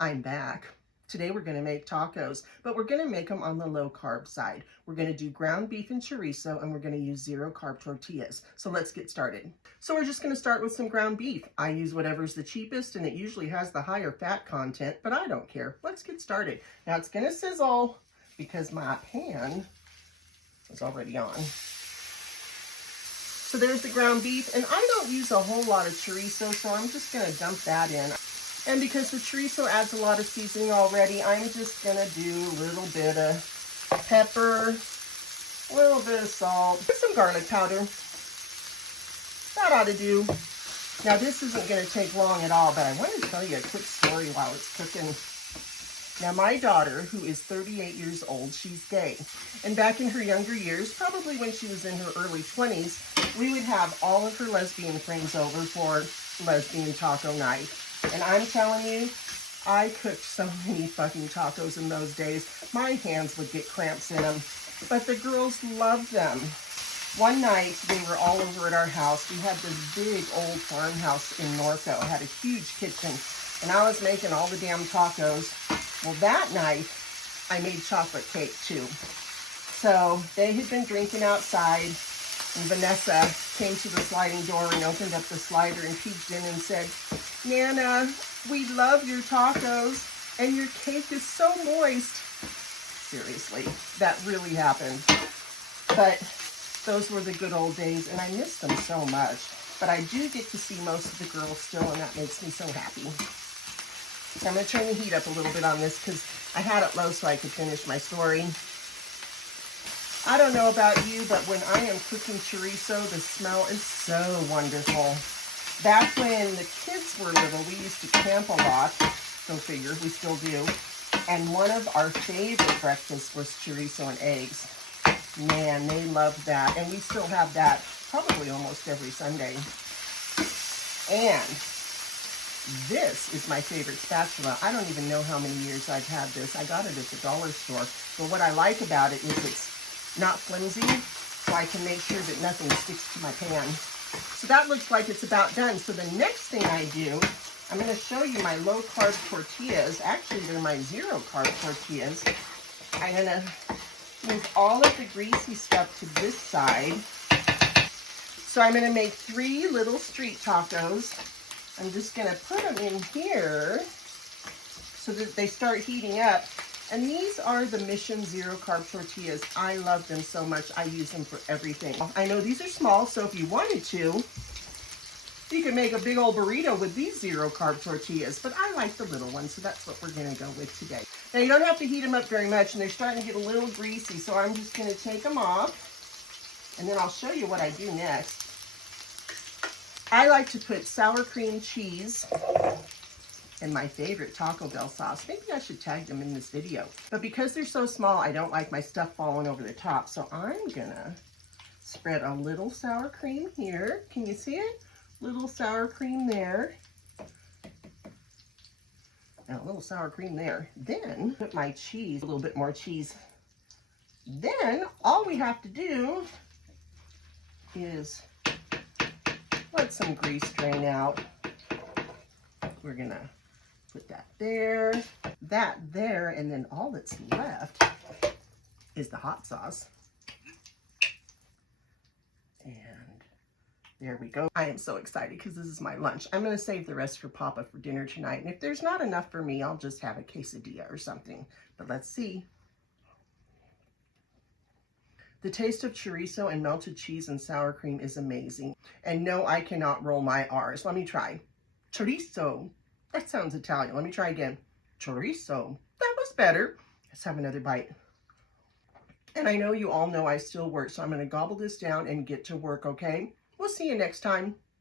I'm back. Today we're going to make tacos, but we're going to make them on the low carb side. We're going to do ground beef and chorizo, and we're going to use 0 carb tortillas. So let's get started. So we're just going to start with some ground beef. I use whatever's the cheapest, and it usually has the higher fat content, but I don't care. Let's get started. Now it's going to sizzle because my pan is already on. So there's the ground beef, and I don't use a whole lot of chorizo, so I'm just going to dump that in. And because the chorizo adds a lot of seasoning already, I'm just going to do a little bit of pepper, a little bit of salt, some garlic powder. That ought to do. Now this isn't going to take long at all, but I want to tell you a quick story while it's cooking. Now my daughter, who is 38 years old, she's gay. And back in her younger years, probably when she was in her early 20s, we would have all of her lesbian friends over for lesbian taco night. And I'm telling you, I cooked so many fucking tacos in those days. My hands would get cramps in them, but the girls loved them. One night, they were all over at our house. We had this big old farmhouse in Norco. It had a huge kitchen, and I was making all the damn tacos. Well, that night, I made chocolate cake too. So they had been drinking outside, and Vanessa came to the sliding door and opened up the slider and peeked in and said, "Nana, we love your tacos, and your cake is so moist." Seriously, that really happened. But those were the good old days, and I miss them so much. But I do get to see most of the girls still, and that makes me so happy. So I'm going to turn the heat up a little bit on this because I had it low so I could finish my story. I don't know about you, but when I am cooking chorizo, the smell is so wonderful. Back when the kids were little, we used to camp a lot. Go figure, we still do. And one of our favorite breakfasts was chorizo and eggs. Man, they loved that. And we still have that probably almost every Sunday. And this is my favorite spatula. I don't even know how many years I've had this. I got it at the dollar store. But what I like about it is it's not flimsy, so I can make sure that nothing sticks to my pan. So that looks like it's about done. So the next thing I do, I'm going to show you my low carb tortillas. Actually, they're my 0 carb tortillas. I'm going to move all of the greasy stuff to this side. So I'm going to make 3 little street tacos. I'm just going to put them in here so that they start heating up. And these are the Mission 0 carb tortillas. I love them so much. I use them for everything. I know these are small, so if you wanted to, you could make a big old burrito with these 0 carb tortillas. But I like the little ones, so that's what we're going to go with today. Now, you don't have to heat them up very much, and they're starting to get a little greasy, so I'm just going to take them off, and then I'll show you what I do next. I like to put sour cream cheese and my favorite Taco Bell sauce. Maybe I should tag them in this video. But because they're so small, I don't like my stuff falling over the top. So I'm gonna spread a little sour cream here. Can you see it? Little sour cream there. And a little sour cream there. Then put my cheese, a little bit more cheese. Then all we have to do is let some grease drain out. We're gonna put that there, and then all that's left is the hot sauce. And there we go. I am so excited because this is my lunch. I'm going to save the rest for Papa for dinner tonight. And if there's not enough for me, I'll just have a quesadilla or something. But let's see. The taste of chorizo and melted cheese and sour cream is amazing. And no, I cannot roll my R's. Let me try. Chorizo. That sounds Italian. Let me try again. Chorizo. That was better. Let's have another bite. And I know you all know I still work, so I'm going to gobble this down and get to work, okay? We'll see you next time.